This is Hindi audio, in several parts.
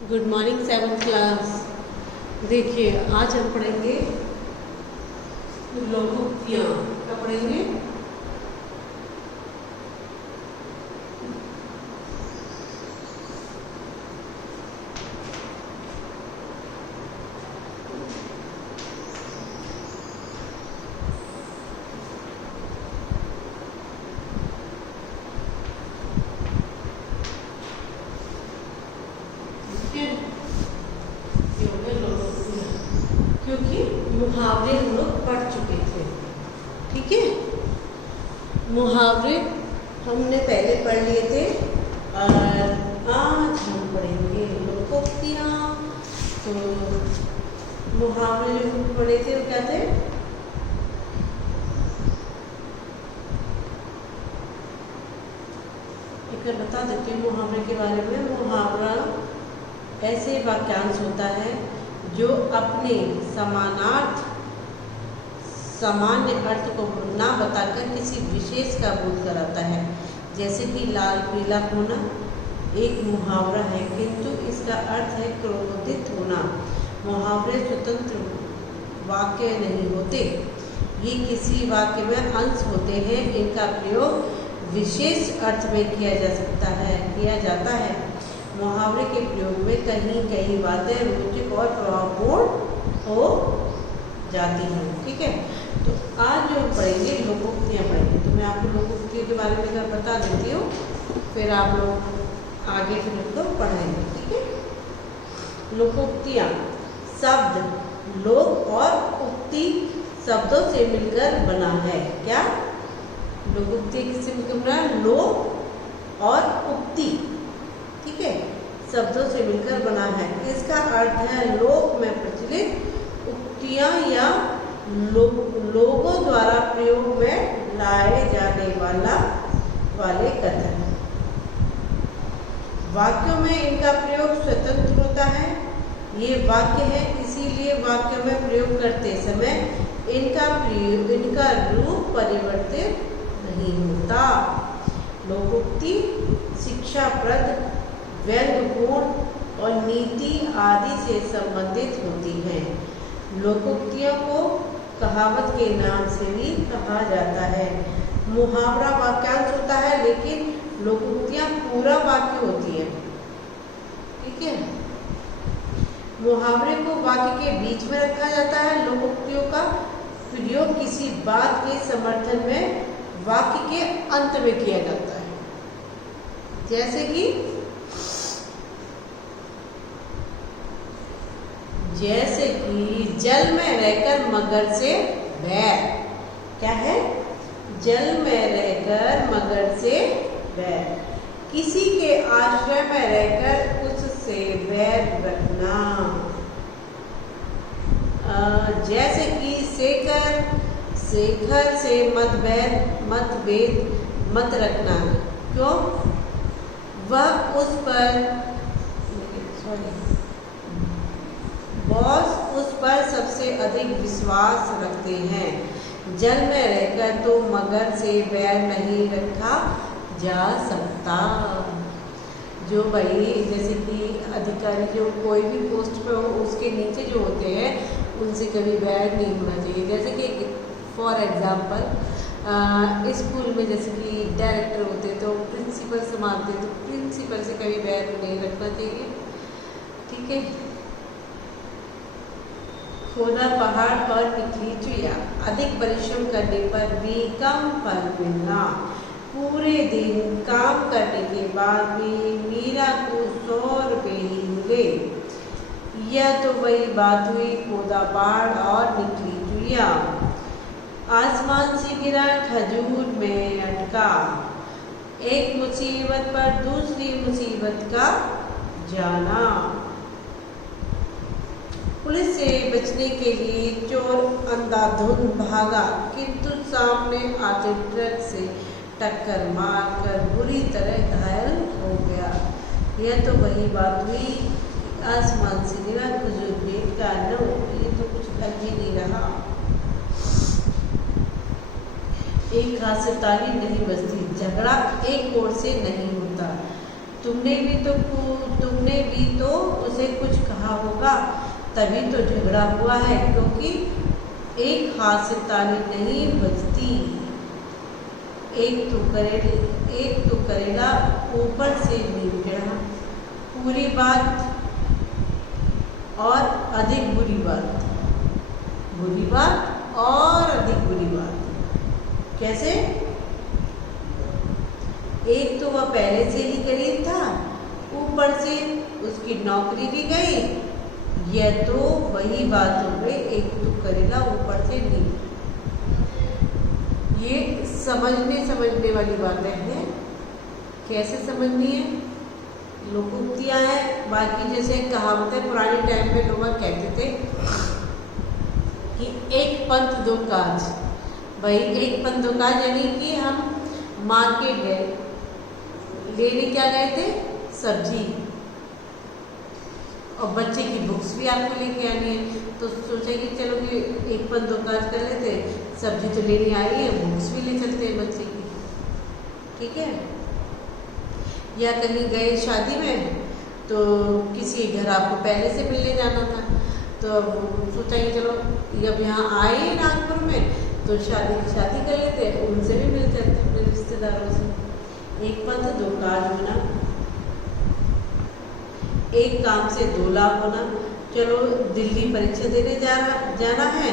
Good morning 7th class. देखिए आज हम पढ़ेंगे लोकोक्तियाँ। क्या पढ़ेंगे? क्योंकि मुहावरे हम लोग पढ़ चुके थे। ठीक है, मुहावरे हमने पहले पढ़ लिए थे और आज हम पढ़ेंगे लोकोक्तियाँ। तो मुहावरे जो पढ़े थे वो क्या थे? एक बता देती हूँ मुहावरे के बारे में। मुहावरा ऐसे वाक्यांश होता है जो अपने समानार्थ सामान्य अर्थ को ना बताकर किसी विशेष का बोध कराता है। जैसे कि लाल पीला होना एक मुहावरा है, किंतु इसका अर्थ है क्रोधित होना। मुहावरे स्वतंत्र वाक्य नहीं होते, ये किसी वाक्य में अंश होते हैं। इनका प्रयोग विशेष अर्थ में किया जाता है। मुहावरे के प्रयोग में कई बातें रोचक और प्रभावपूर्ण हो जाती हैं। ठीक है, तो आज जो पढ़ेंगे लोकोक्तियाँ पढ़ेंगे। तो मैं आपको लोकोक्तियों के बारे में बता देती हूँ, फिर आप लोग आगे फिर उसको पढ़ेंगे। ठीक है, लोकोक्तियाँ शब्द लोक और उक्ति शब्दों से मिलकर बना है। क्या लोकोक्ति किससे मिलकर बना है? लोक और उक्ति। ठीक है, शब्दों से मिलकर बना है। इसका अर्थ है लोक में प्रचलित उक्तियाँ या लोगों द्वारा प्रयोग में लाए जाने वाले कथन। वाक्यों में इनका प्रयोग स्वतंत्र होता है। ये वाक्य है, इसीलिए वाक्यों में प्रयोग करते समय इनका रूप परिवर्तित नहीं होता। लोकोक्ति शिक्षाप्रद, व्यंग्यपूर्ण और नीति आदि से संबंधित होती हैं। लोकोक्तियों को कहावत के नाम से भी कहा जाता है। मुहावरा वाक्यांश होता है, लेकिन लोकोक्तियाँ पूरा वाक्य होती है। ठीक है, मुहावरे को वाक्य के बीच में रखा जाता है। लोकोक्तियों का प्रयोग किसी बात के समर्थन में वाक्य के अंत में किया जाता है। जैसे कि जल में रहकर मगर से बैर। क्या है? जल में रहकर मगर से बैर, किसी के आश्रय में रहकर उससे बैर रखना। जैसे कि शेखर से मतभेद मत रखना। क्यों? वह उस पर सबसे अधिक विश्वास रखते हैं। जल में रहकर तो मगर से बैर नहीं रखा जा सकता। जो भाई जैसे कि अधिकारी जो कोई भी पोस्ट पे हो, उसके नीचे जो होते हैं उनसे कभी बैर नहीं होना चाहिए। जैसे कि फॉर एग्जाम्पल स्कूल में जैसे कि डायरेक्टर होते हैं तो प्रिंसिपल संभालते हैं, तो प्रिंसिपल से कभी बैर नहीं रखना चाहिए। ठीक है, खोदा पहाड़ और निकली चुया, अधिक परिश्रम करने पर भी कम फल मिलना। पूरे दिन काम करने के बाद भी मीरा को 100 रुपये ही मिले। यह तो वही बात हुई, खोदा पहाड़ और निकली चुया। आसमान से गिरा खजूर में अटका, एक मुसीबत पर दूसरी मुसीबत का जाना। पुलिस से बचने के लिए चोर अंधाधुंध भागा, किंतु सामने आते ट्रक से टक्कर मारकर बुरी तरह घायल हो गया। यह तो वही बात हुई, आसमान से गिरा खजूर में का न। ये तो कुछ लग ही नहीं रहा। एक हाथ से ताली नहीं बजती, झगड़ा एक ओर से नहीं होता। तुमने भी तो उसे रहा होगा तभी तो झगड़ा हुआ है, क्योंकि एक हाथ से ताली नहीं बजती। एक तो करेला ऊपर से नीम चढ़ा। पूरी बात और अधिक बुरी बात, बुरी बात और अधिक बुरी बात। कैसे? एक तो वह पहले से ही गरीब था, ऊपर से उसकी नौकरी भी गई। यह तो वही बात हो गई, एक तो करेला ऊपर से नीम। ये समझने वाली बातें हैं। कैसे समझनी है? लोकोक्तियाँ हैं। बाकी जैसे कहावतें पुराने टाइम में लोग कहते थे कि एक पंथ दो काज। भाई एक पंथ दो काज यानी कि हम मार्केट गए, लेने क्या गए थे? सब्जी, और बच्चे की बुक्स भी आपको लेके आनी है। तो सोचे कि चलो कि एक पंथ दो काज कर लेते, सब्जी तो लेने आई है, बुक्स भी ले चलते हैं बच्चे की, ठीक है। या कहीं गए शादी में, तो किसी घर आपको पहले से मिलने जाना था, तो सोचा कि चलो जब यहाँ आए नागपुर में तो शादी कर लेते हैं, उनसे भी मिल जाते हैं अपने रिश्तेदारों से। एक पंथ दो काज होना, एक काम से दो लाभ होना। चलो दिल्ली परीक्षा देने जाना है,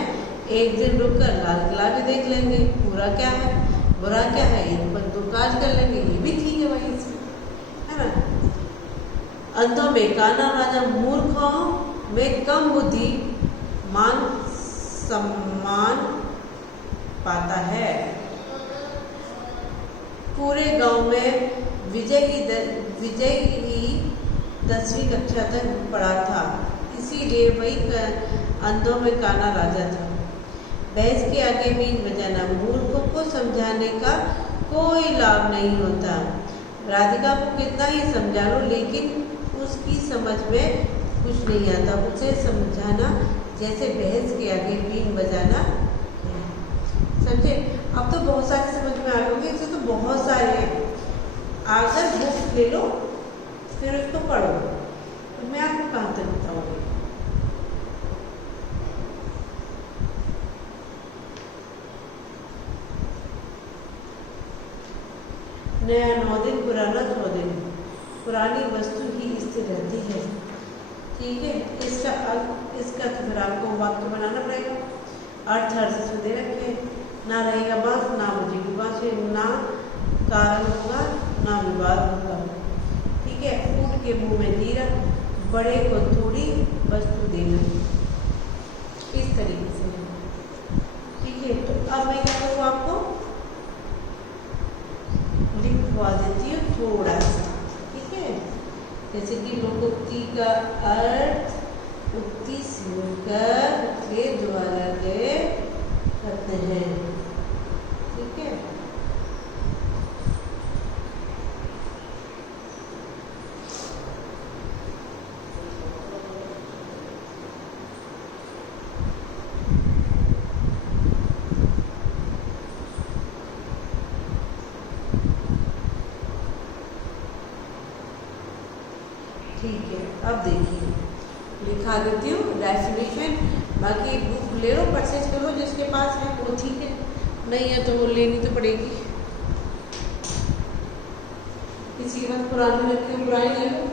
एक दिन रुककर लाल किला भी देख लेंगे, पूरा क्या है, बुरा क्या है, एक पंथ दो काज कर लेंगे, ये भी ठीक है भाई, इसमें है ना। अंधों में काना राजा, मूर्खों में कम बुद्धि मान सम्मान पाता है। पूरे गांव में विजय ही 10वीं कक्षा तक पढ़ा था, इसीलिए वही अंधों में काना राजा था। भैंस के आगे बीज बजाना, मूर्खों को समझाने का कोई लाभ नहीं होता। राधिका को कितना ही समझा लो, लेकिन उसकी समझ में कुछ नहीं आता। उसे समझाना जैसे भैंस के आगे बीन बजाना, समझे। अब तो बहुत सारे समझ में आ गए, इसे तो बहुत सारे हैं। अगर बुक ले लो फिर उसको पढ़ो, तो मैं आपको कहाँ तक बताऊँगी। नया 9 दिन, पुराना 100 दिन। पुरानी वस्तु ही स्थिर रहती है, ठीक है। इसका तो फिर आपको वाक्य बनाना पड़ेगा। अर्थ से दे रखे, ना रहेगा बांस, ना बजेगी बांसुरी, ना कारण होगा, ना विवाद होगा, ठीक है। ऊँट के मुंह में जीरा, बड़े को थोड़ी वस्तु देना, इस तरीके से, ठीक है। तो अब मैं क्या करूँ, आपको लिखवा देती हूँ थोड़ा सा, ठीक है। जैसे कि लोकोक्ति का अर्थ उक्ति सुनकर के द्वारा के करते हैं, ठीक है। ठीक है, अब देखिए लिखा देती हूँ डेफिनेशन। बाकी बुक ले लो, परचेज करो, जिसके पास है वो ठीक है, नहीं है तो वो लेनी तो पड़ेगी। किसी के पास पुरानी रखी, पुरानी ले लो।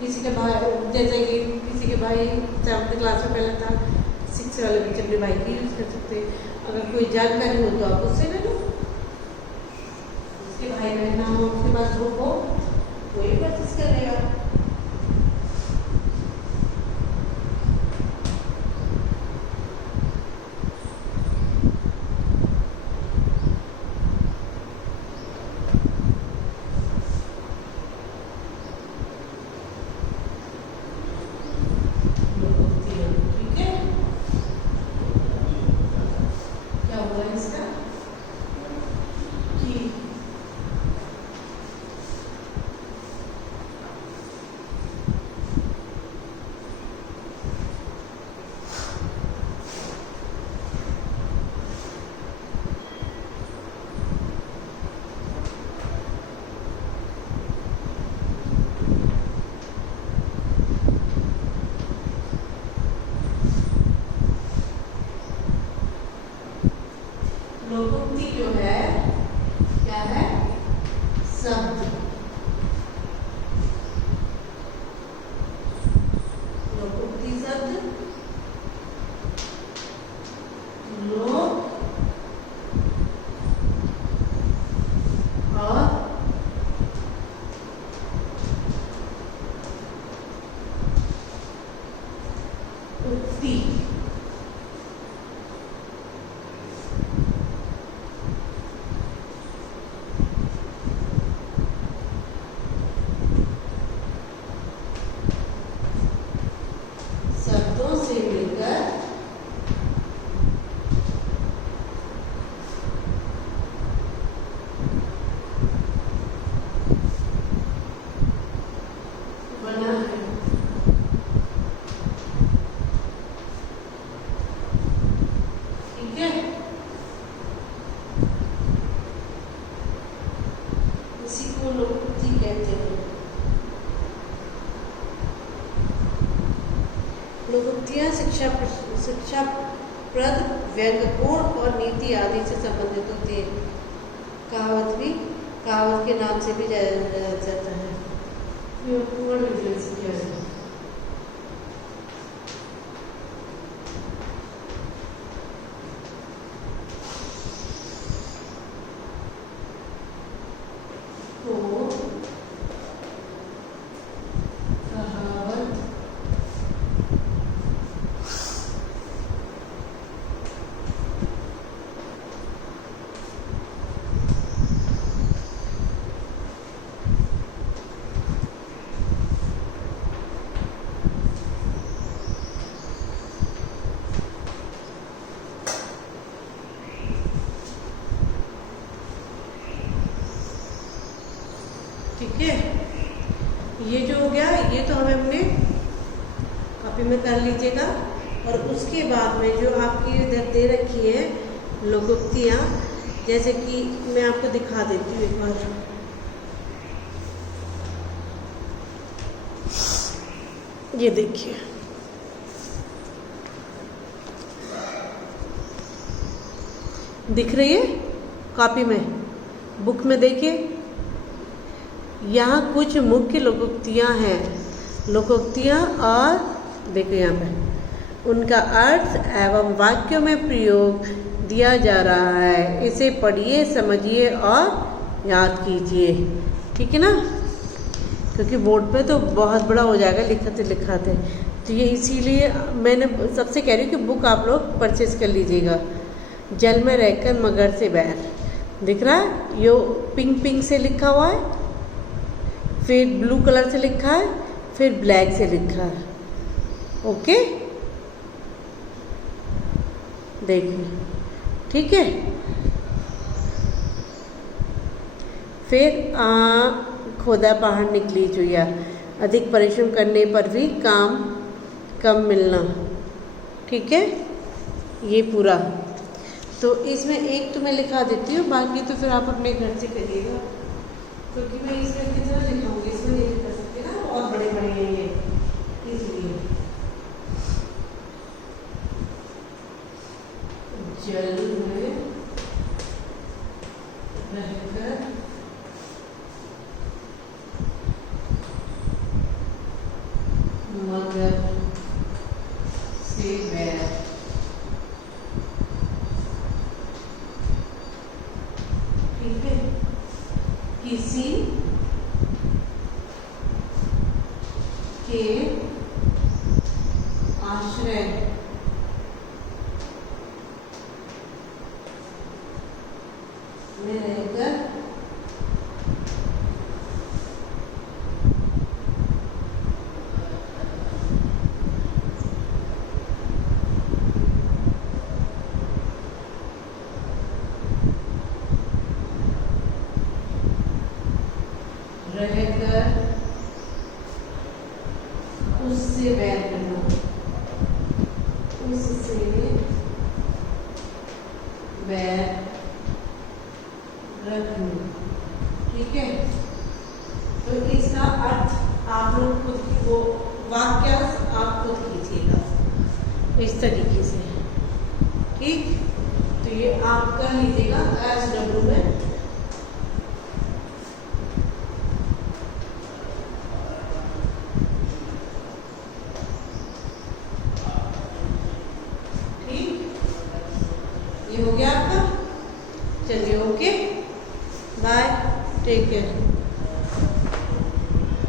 किसी के भाई, जैसे कि किसी के भाई 7th क्लास में पहले था, 6 वाले बच्चे अपने भाई की यूज़ कर सकते हैं। अगर कोई जानकारी हो तो आप उससे ले लो, उसके भाई बहन नाम हो, उसके पास बुक हो, कोई परचेज कर लेगा। असद, लोभ और उक्ति। शब्दों से मिलकर बना है। ठीक है, इसी को लोकोक्ति कहते हैं। लोकोक्तियाँ शिक्षाप्रद, व्यंग्यपूर्ण और नीति आदि से संबंधित होती है। कहावत के नाम से भी जाना जाता है। कहावत ठीक है, ये जो हो गया, ये तो हमें अपने कॉपी में कर लीजिएगा। और उसके बाद में जो आपकी इधर दे रखी है लोकोक्तियाँ, जैसे कि मैं आपको दिखा देती हूँ एक बार। ये देखिए, दिख रही है कॉपी में, बुक में देखिए। यहाँ कुछ मुख्य लोकोक्तियाँ हैं। लोकोक्तियाँ और देखो यहाँ पे उनका अर्थ एवं वाक्यों में प्रयोग दिया जा रहा है। इसे पढ़िए, समझिए और याद कीजिए। ठीक है ना, क्योंकि बोर्ड पे तो बहुत बड़ा हो जाएगा लिखते लिखाते। तो ये इसीलिए मैंने सबसे कह रही हूँ कि बुक आप लोग परचेज कर लीजिएगा। जल में रहकर मगर से बैर, दिख रहा है, यो पिंक से लिखा हुआ है, फिर ब्लू कलर से लिखा है, फिर ब्लैक से लिखा है। ओके, देखिए, ठीक है। फिर खोदा पहाड़ निकली चुया, अधिक परिश्रम करने पर भी काम कम मिलना। ठीक है, ये पूरा। तो इसमें एक तो मैं लिखा देती हूँ, बाकी तो फिर आप अपने घर से करिएगा, क्योंकि मैं इसमें कितना लिखाऊंगी, इसमें नहीं लिख सकती ना, बहुत बड़े बड़े हैं ये, इसलिए। जल में रहकर मगर से बैर, ठीक है। किसी के आश्रय में रहकर उससे बैर करना, उससे बैर रखना। ठीक है, तो इसका अर्थ आप लोग खुद वो वाक्य आप खुद कीजिएगा इस तरीके से। ठीक, तो ये आप कर लीजिएगा SW में। ये हो गया आपका। चलिए ओके बाय, टेक केयर।